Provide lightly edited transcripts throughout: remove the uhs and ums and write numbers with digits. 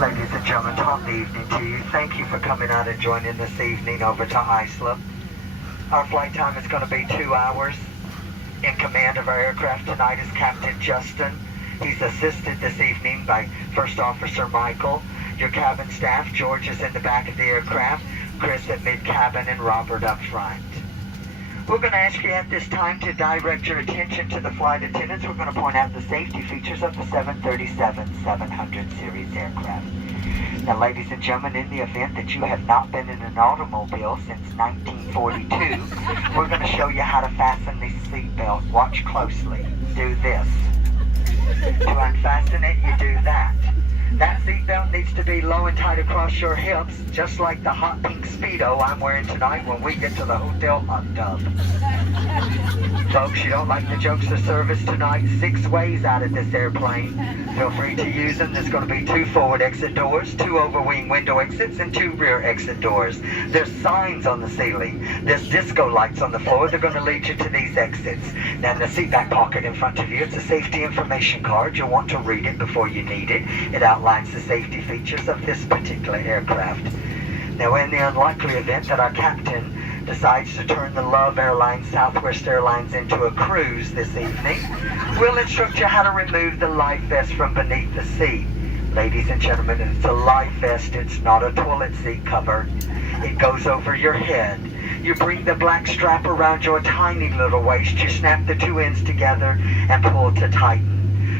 Ladies and gentlemen, top of the evening to you. Thank you for coming out and joining this evening over to Islip. Our flight time is going to be 2 hours. In command of our aircraft tonight is Captain Justin. He's assisted this evening by First Officer Michael. Your cabin staff, George is in the back of the aircraft, Chris at mid-cabin, and Robert up front. We're going to ask you at this time to direct your attention to the flight attendants. We're going to point out the safety features of the 737-700 series aircraft. Now, ladies and gentlemen, in the event that you have not been in an automobile since 1942, we're going to show you how to fasten the seatbelt. Watch closely. Do this. To unfasten it, you do that. That seatbelt needs to be low and tight across your hips, just like the hot pink Speedo I'm wearing tonight when we get to the hotel hot tub. Folks, you don't like the jokes of service tonight? 6 ways out of this airplane. Feel free to use them. There's going to be 2 forward exit doors, 2 overwing window exits, and 2 rear exit doors. There's signs on the ceiling. There's disco lights on the floor. They're going to lead you to these exits. Now, in the seat back pocket in front of you, it's a safety information card. You'll want to read it before you need it. It outlines the safety features of this particular aircraft. Now, in the unlikely event that our captain decides to turn the Love Airlines Southwest Airlines into a cruise this evening, we'll instruct you how to remove the life vest from beneath the seat. Ladies and gentlemen, it's a life vest. It's not a toilet seat cover. It goes over your head. You bring the black strap around your tiny little waist. You snap the 2 ends together and pull to tighten.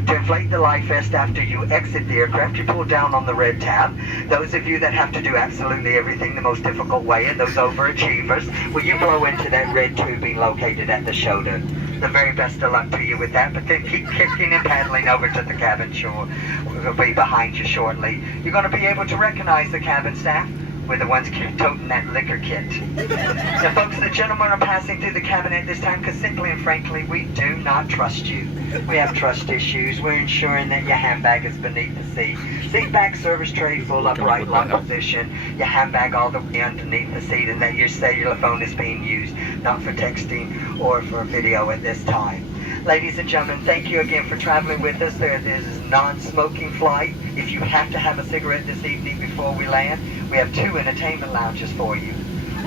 To inflate the life vest after you exit the aircraft, you pull down on the red tab. Those of you that have to do absolutely everything the most difficult way, and those overachievers, will you blow into that red tubing located at the shoulder? The very best of luck to you with that, but then keep kicking and paddling over to the cabin shore. We'll be behind you shortly. You're going to be able to recognize the cabin staff. We're the ones toting that liquor kit. Now, folks, the gentlemen are passing through the cabin at this time because simply and frankly, we do not trust you. We have trust issues. We're ensuring that your handbag is beneath the seat. Seat back, service tray, full upright lock position. Your handbag all the way underneath the seat, and that your cellular phone is being used, not for texting or for video at this time. Ladies and gentlemen, thank you again for traveling with us. There is a non-smoking flight. If you have to have a cigarette this evening before we land, we have 2 entertainment lounges for you.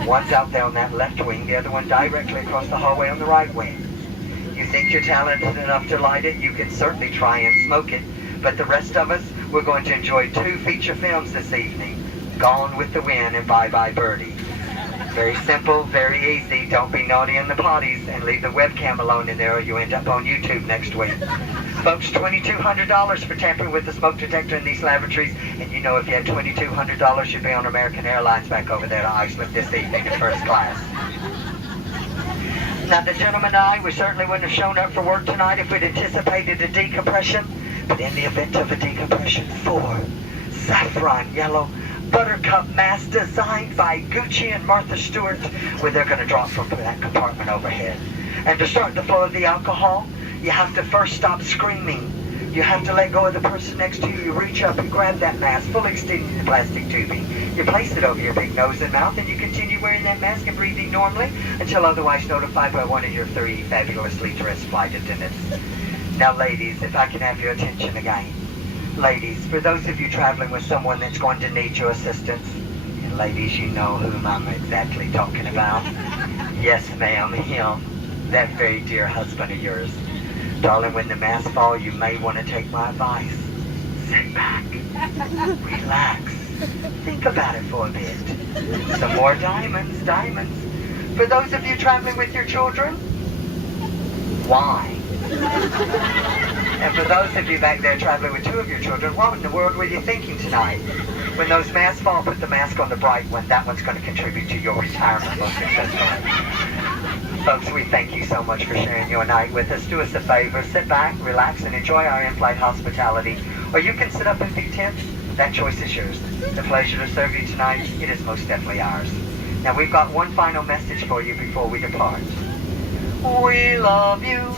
One's out there on that left wing, the other one directly across the hallway on the right wing. You think you're talented enough to light it, you can certainly try and smoke it. But the rest of us, we're going to enjoy 2 feature films this evening. Gone with the Wind and Bye Bye Birdie. Very simple, very easy. Don't be naughty in the potties and leave the webcam alone in there or you end up on YouTube next week. Folks, $2,200 for tampering with the smoke detector in these lavatories. And you know if you had $2,200, you'd be on American Airlines back over there to Iceland this evening in first class. Now, the gentleman and I, we certainly wouldn't have shown up for work tonight if we'd anticipated a decompression. But in the event of a decompression, 4 saffron yellow buttercup masks designed by Gucci and Martha Stewart, where they're going to drop from that compartment overhead. And to start the flow of the alcohol, you have to first stop screaming. You have to let go of the person next to you. You reach up and grab that mask, fully extending the plastic tubing. You place it over your big nose and mouth, and you continue wearing that mask and breathing normally until otherwise notified by one of your 3 fabulously dressed flight attendants. Now, ladies, if I can have your attention again. Ladies, for those of you traveling with someone that's going to need your assistance, and ladies, you know whom I'm exactly talking about. Yes, ma'am, him, that very dear husband of yours. Darling, when the masks fall, you may want to take my advice. Sit back, relax, think about it for a bit. Some more diamonds, diamonds. For those of you traveling with your children, why? And for those of you back there traveling with 2 of your children, what in the world were you thinking tonight? When those masks fall, put the mask on the bright one. That one's going to contribute to your retirement most successfully. Folks, we thank you so much for sharing your night with us. Do us a favor, sit back, relax, and enjoy our in-flight hospitality. Or you can sit up and be tense. That choice is yours. The pleasure to serve you tonight, it is most definitely ours. Now, we've got one final message for you before we depart. We love you,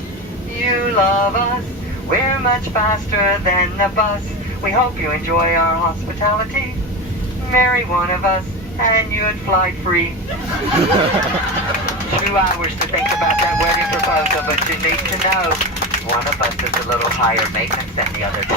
you love us. We're much faster than the bus. We hope you enjoy our hospitality. Marry one of us and you'd fly free. 2 hours to think about that wedding proposal, but you need to know one of us is a little higher maintenance than the other 2.